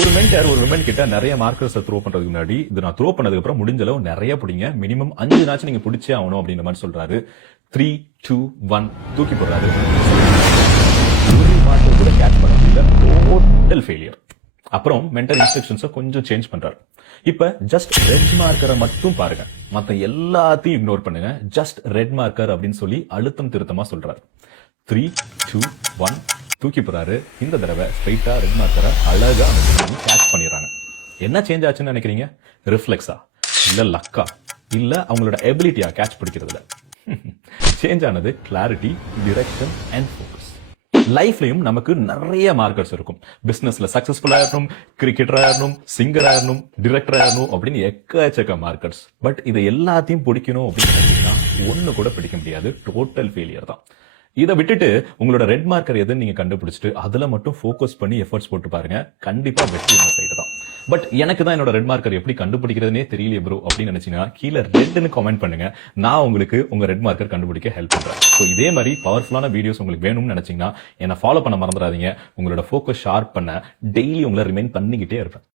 ஒரு மென்டர் ஒரு விமன் கிட்ட நிறைய மார்க்கர்ஸ் த்ரோ பண்றதுக்கு முன்னாடி இது நான் த்ரோ பண்ணதுக்கு அப்புறம் முடிஞ்ச அளவு நிறைய பிடிங்க, மினிமம் 5 நாச்சும் நீங்க பிடிச்சே ஆகணும் அப்படின்ற மாதிரி சொல்றாரு. 3, 2, 1 தூக்கி போடுறாரு. ஒரு மார்க்கர் கூட கேட்ச் பண்ண முடியல, டோட்டல் ஃபெயிலியர். அப்புறம் மென்டர் இன்ஸ்ட்ரக்ஷன்ஸை கொஞ்சம் சேஞ்ச் பண்றாரு. இப்ப ஜஸ்ட் ரெட் மார்க்கரை மட்டும் பாருங்க, மத்த எல்லாத்தையும் இக்னோர் பண்ணுங்க. ஜஸ்ட் ரெட் மார்க்கர் அப்படின்னு சொல்லி அழுத்தம் திருத்தமா சொல்றாரு. 3, 2, 1 தூக்கி போறாரு. இந்த தடவை ஸ்ட்ரைட்டா ரெட் மார்க்கரை அழகா கேட்ச் பண்ணிடுறாங்க. என்ன சேஞ்ச் ஆச்சுன்னு நினைக்கிறீங்க? ரிஃப்ளெக்ஸா, இல்ல லக்கா, இல்ல அவங்களோட எபிலிட்டியா கேட்ச் பிடிக்கிறதுல? சேஞ்ச் ஆனது கிளாரிட்டி, டிரெக்ஷன் அண்ட் ஃபோக்கஸ். லைஃப்லயும் நமக்கு நிறைய மார்க்கர்ஸ் இருக்கும். பிசினஸ்ல சக்சஸ்ஃபுல்லா இருக்கணும், கிரிக்கெட்டரா இருக்கணும், சிங்கரா இருக்கணும், டிரெக்டரா இருக்கணும் அப்படின்னு எக்கச்சக்க மார்க்கர்ஸ். பட் இதை எல்லாத்தையும் பிடிக்கணும் அப்படின்னு நினைச்சீங்கன்னா ஒண்ணு கூட பிடிக்க முடியாது. டோட்டல் ஃபெயிலியர் தான். இதை விட்டுட்டு உங்களோட ரெட் மார்க்கர் எதுன்னு நீங்க கண்டுபிடிச்சிட்டு அதுல மட்டும் ஃபோக்கஸ் பண்ணி எஃபர்ட்ஸ் போட்டு பாருங்க. கண்டிப்பா வெற்றி உங்க சைடு தான். பட் எனக்கு தான் என்னோட ரெட் மார்க்கர் எப்படி கண்டுபிடிக்கிறதுனே தெரியல ப்ரோ அப்படின்னு நினைச்சீங்கன்னா கீழே ரெட்னு கமெண்ட் பண்ணுங்க. நான் உங்களுக்கு உங்க ரெட் மார்க்கர் கண்டுபிடிக்க ஹெல்ப் பண்றேன். ஸோ இதே மாதிரி பவர்ஃபுல்லான வீடியோஸ் உங்களுக்கு வேணும்னு நினைச்சீங்கன்னா என்ன ஃபாலோ பண்ண மறந்துடாதீங்க. உங்களோட ஃபோக்கஸ் ஷார்ப் பண்ண டெய்லி உங்களை ரிமைண்ட் பண்ணிக்கிட்டே இருப்பேன்.